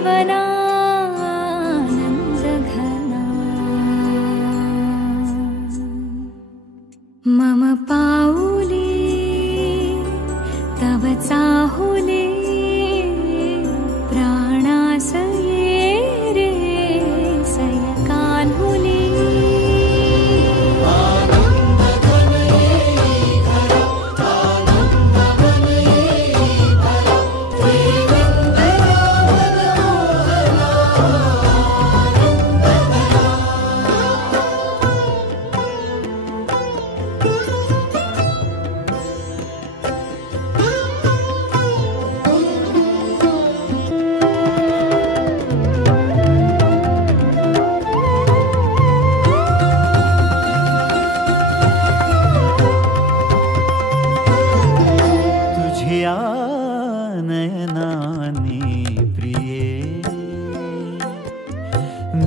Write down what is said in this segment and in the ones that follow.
जीवनानंद घना। मम पाऊले तव चाहुले प्राणासये रे सय कान्हुले। नयनाने प्रिये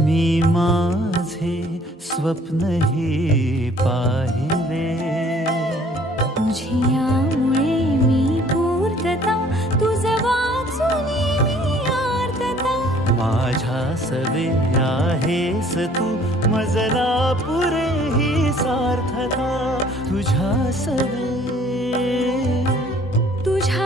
मी माझे स्वप्न हे पाहिले। तुझ्यामुळे मी पूर्तता तुझ वाचून मी आर्तता। माझ्या सवे आहेस तू मजला पुरे ही सार्थता। तुझ्या सवे तुझ्या